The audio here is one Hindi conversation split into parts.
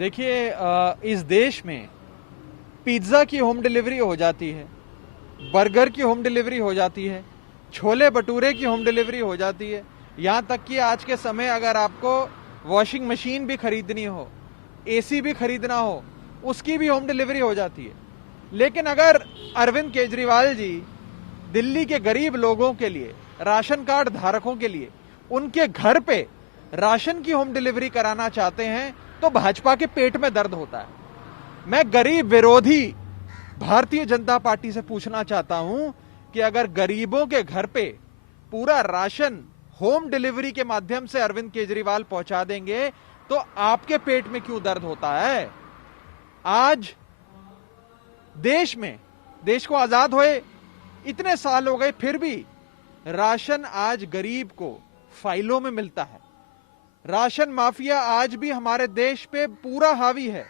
देखिए, इस देश में पिज्ज़ा की होम डिलीवरी हो जाती है, बर्गर की होम डिलीवरी हो जाती है, छोले भटूरे की होम डिलीवरी हो जाती है। यहाँ तक कि आज के समय अगर आपको वॉशिंग मशीन भी खरीदनी हो, एसी भी खरीदना हो, उसकी भी होम डिलीवरी हो जाती है। लेकिन अगर अरविंद केजरीवाल जी दिल्ली के गरीब लोगों के लिए, राशन कार्ड धारकों के लिए, उनके घर पे राशन की होम डिलीवरी कराना चाहते हैं तो भाजपा के पेट में दर्द होता है। मैं गरीब विरोधी भारतीय जनता पार्टी से पूछना चाहता हूं कि अगर गरीबों के घर पे पूरा राशन होम डिलीवरी के माध्यम से अरविंद केजरीवाल पहुंचा देंगे तो आपके पेट में क्यों दर्द होता है? आज देश को आजाद हुए इतने साल हो गए, फिर भी राशन आज गरीब को फाइलों में मिलता है। राशन माफिया आज भी हमारे देश पे पूरा हावी है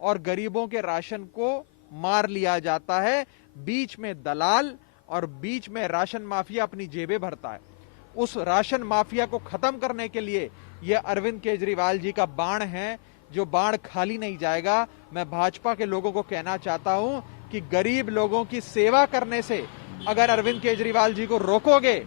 और गरीबों के राशन को मार लिया जाता है। बीच में दलाल और बीच में राशन माफिया अपनी जेबें भरता है। उस राशन माफिया को खत्म करने के लिए यह अरविंद केजरीवाल जी का बाण है, जो बाण खाली नहीं जाएगा। मैं भाजपा के लोगों को कहना चाहता हूं कि गरीब लोगों की सेवा करने से अगर अरविंद केजरीवाल जी को रोकोगे,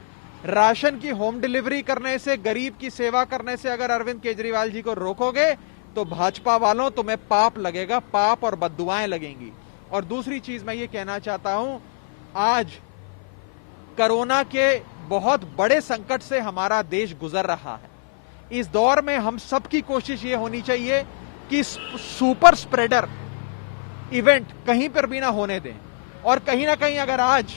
राशन की होम डिलीवरी करने से, गरीब की सेवा करने से अगर अरविंद केजरीवाल जी को रोकोगे तो भाजपा वालों तुम्हें पाप लगेगा, पाप और बद्दुआएं लगेंगी। और दूसरी चीज मैं ये कहना चाहता हूं, आज कोरोना के बहुत बड़े संकट से हमारा देश गुजर रहा है। इस दौर में हम सबकी कोशिश ये होनी चाहिए कि सुपर स्प्रेडर इवेंट कहीं पर भी ना होने दें। और कहीं ना कहीं अगर आज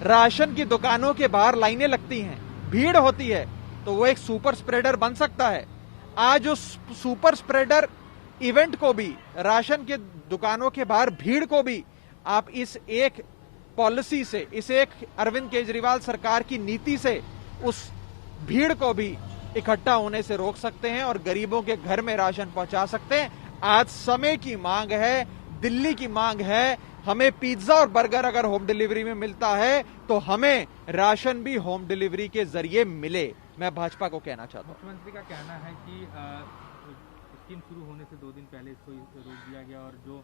राशन की दुकानों के बाहर लाइनें लगती हैं, भीड़ होती है, तो वो एक सुपर स्प्रेडर बन सकता है। आज उस सुपर स्प्रेडर इवेंट को भी, राशन के दुकानों के बाहर भीड़ को भी आप इस एक पॉलिसी से, इस एक अरविंद केजरीवाल सरकार की नीति से उस भीड़ को भी इकट्ठा होने से रोक सकते हैं और गरीबों के घर में राशन पहुंचा सकते हैं। आज समय की मांग है, दिल्ली की मांग है। हमें पिज्जा और बर्गर अगर होम डिलीवरी में मिलता है तो हमें राशन भी होम डिलीवरी के जरिए मिले। मैं भाजपा को कहना चाहता हूँ। मुख्यमंत्री का कहना है कि स्कीम शुरू होने से 2 दिन पहले इसको रोक दिया गया और जो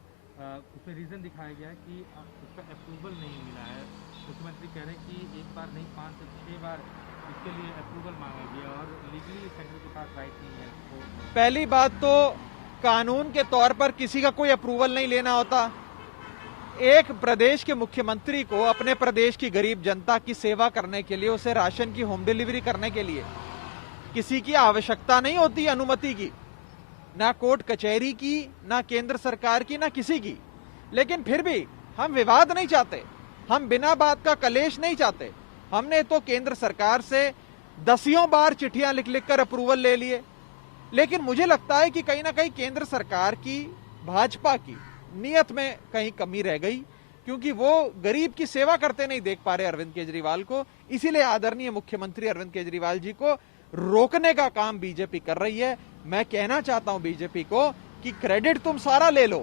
उसमें रीजन दिखाया गया है कि उसका अप्रूवल नहीं मिला है। मुख्यमंत्री कह रहे हैं कि एक बार नहीं 5 से 6 बार इसके लिए अप्रूवल मांगा गया और लीगली सेंटर के पास राइट नहीं है। तो पहली बात तो कानून के तौर पर किसी का कोई अप्रूवल नहीं लेना होता। एक प्रदेश के मुख्यमंत्री को अपने प्रदेश की गरीब जनता की सेवा करने के लिए, उसे राशन की होम डिलीवरी करने के लिए किसी की आवश्यकता नहीं होती, अनुमति की, ना कोर्ट कचहरी की, ना केंद्र सरकार की, ना किसी की। लेकिन फिर भी हम विवाद नहीं चाहते, हम बिना बात का कलेश नहीं चाहते। हमने तो केंद्र सरकार से दसियों बार चिट्ठियां लिख लिख कर अप्रूवल ले लिए। लेकिन मुझे लगता है कि कहीं ना कहीं केंद्र सरकार की, भाजपा की नीयत में कहीं कमी रह गई, क्योंकि वो गरीब की सेवा करते नहीं देख पा रहे अरविंद केजरीवाल को। इसीलिए आदरणीय मुख्यमंत्री अरविंद केजरीवाल जी को रोकने का काम बीजेपी कर रही है। मैं कहना चाहता हूं बीजेपी को कि क्रेडिट तुम सारा ले लो,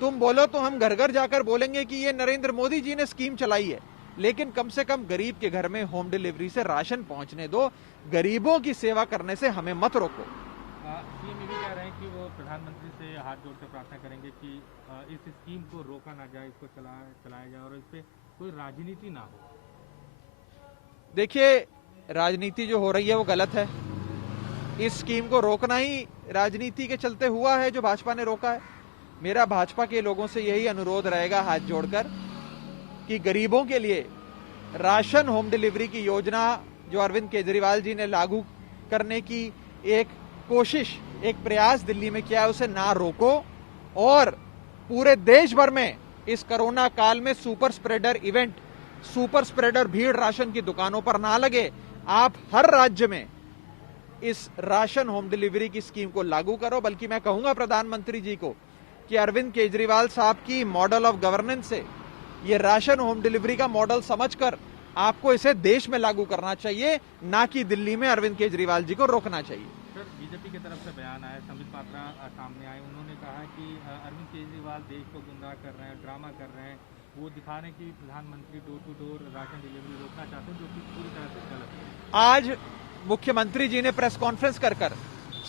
तुम बोलो तो हम घर घर जाकर बोलेंगे कि ये नरेंद्र मोदी जी ने स्कीम चलाई है, लेकिन कम से कम गरीब के घर में होम डिलीवरी से राशन पहुंचने दो। गरीबों की सेवा करने से हमें मत रोको। सीएम ये भी कह रहे हैं कि वो प्रधानमंत्री से हाथ जोड़कर प्रार्थना करेंगे कि इस स्कीम को रोका ना जाए, इसको चलाया जाए और इस पे कोई राजनीति ना हो। देखिए, राजनीति जो हो रही है वो गलत है। इस स्कीम को रोकना ही राजनीति के चलते हुआ है जो भाजपा ने रोका है। मेरा भाजपा के लोगों से यही अनुरोध रहेगा हाथ जोड़कर कि गरीबों के लिए राशन होम डिलीवरी की योजना जो अरविंद केजरीवाल जी ने लागू करने की एक कोशिश, एक प्रयास दिल्ली में किया है, उसे ना रोको। और पूरे देश भर में इस कोरोना काल में super spreader event, super spreader भीड़ राशन की दुकानों पर ना लगे। आप हर राज्य में इस राशन होम डिलीवरी की स्कीम को लागू करो। बल्कि मैं कहूंगा प्रधानमंत्री जी को कि अरविंद केजरीवाल साहब की मॉडल ऑफ गवर्नेंस से ये राशन होम डिलीवरी का मॉडल समझकर आपको इसे देश में लागू करना चाहिए, ना कि दिल्ली में अरविंद केजरीवाल जी को रोकना चाहिए। सर, बीजेपी की तरफ से बयान आया, संबित पात्रा सामने आए, उन्होंने कहा कि अरविंद केजरीवाल देश को गुमराह कर रहे हैं, ड्रामा कर रहे हैं। वो दिखा रहे हैं कि प्रधानमंत्री door to door ration delivery रोकना चाहते हैं, जो कि पूरी तरह से गलत है। आज मुख्यमंत्री जी ने प्रेस कॉन्फ्रेंस कर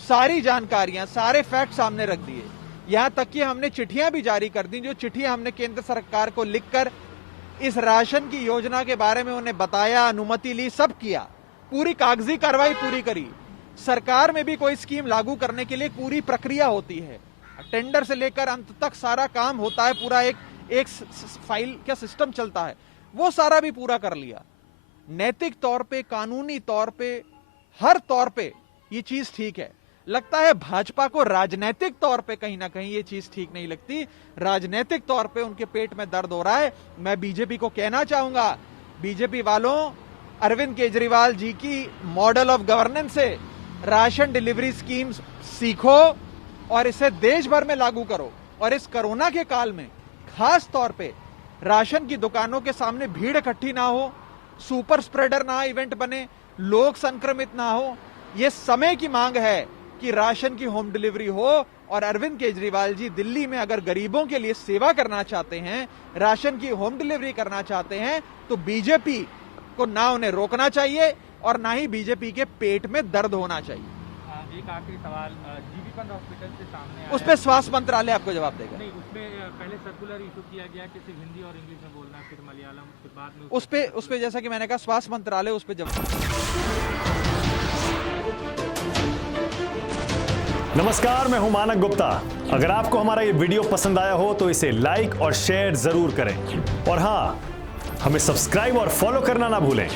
सारी जानकारियां, सारे फैक्ट सामने रख दिए। यहां तक कि हमने चिट्ठियां भी जारी कर दी, जो चिट्ठियां हमने केंद्र सरकार को लिखकर इस राशन की योजना के बारे में उन्हें बताया, अनुमति ली, सब किया, पूरी कागजी कार्रवाई पूरी करी। सरकार में भी कोई स्कीम लागू करने के लिए पूरी प्रक्रिया होती है, टेंडर से लेकर अंत तक सारा काम होता है, पूरा एक फाइल क्या सिस्टम चलता है, वो सारा भी पूरा कर लिया। नैतिक तौर पे, कानूनी तौर पे, हर तौर पे ये चीज ठीक है। लगता है भाजपा को राजनीतिक तौर पे कहीं ना कहीं ये चीज ठीक नहीं लगती, राजनीतिक तौर पे उनके पेट में दर्द हो रहा है। मैं बीजेपी को कहना चाहूंगा, बीजेपी वालों, अरविंद केजरीवाल जी की मॉडल ऑफ गवर्नेंस से राशन डिलीवरी स्कीम सीखो और इसे देश भर में लागू करो। और इस कोरोना के काल में खास तौर पे राशन की दुकानों के सामने भीड़ इकट्ठी ना हो, सुपर स्प्रेडर ना इवेंट बने, लोग संक्रमित ना हो। यह समय की मांग है कि राशन की होम डिलीवरी हो। और अरविंद केजरीवाल जी दिल्ली में अगर गरीबों के लिए सेवा करना चाहते हैं, राशन की होम डिलीवरी करना चाहते हैं, तो बीजेपी को ना उन्हें रोकना चाहिए और ना ही बीजेपी के पेट में दर्द होना चाहिए। एक आखिरी सवाल, जीबी पंत हॉस्पिटल से सामने आया, उस पर स्वास्थ्य मंत्रालय आपको जवाब देगा। नहीं, उसमें पहले सर्कुलर इशू किया गया कि सिर्फ हिंदी और इंग्लिश में बोलना, फिर मलयालम, फिर बाद में उस पे जैसा कि मैंने कहा, स्वास्थ्य मंत्रालय उस पे जवाब। नमस्कार, मैं हूं मानक गुप्ता। अगर आपको हमारा ये वीडियो पसंद आया हो तो इसे लाइक और शेयर जरूर करें, और हाँ, हमें सब्सक्राइब और फॉलो करना ना भूलें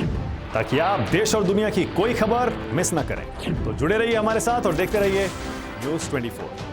ताकि आप देश और दुनिया की कोई खबर मिस ना करें। तो जुड़े रहिए हमारे साथ और देखते रहिए न्यूज़ 24।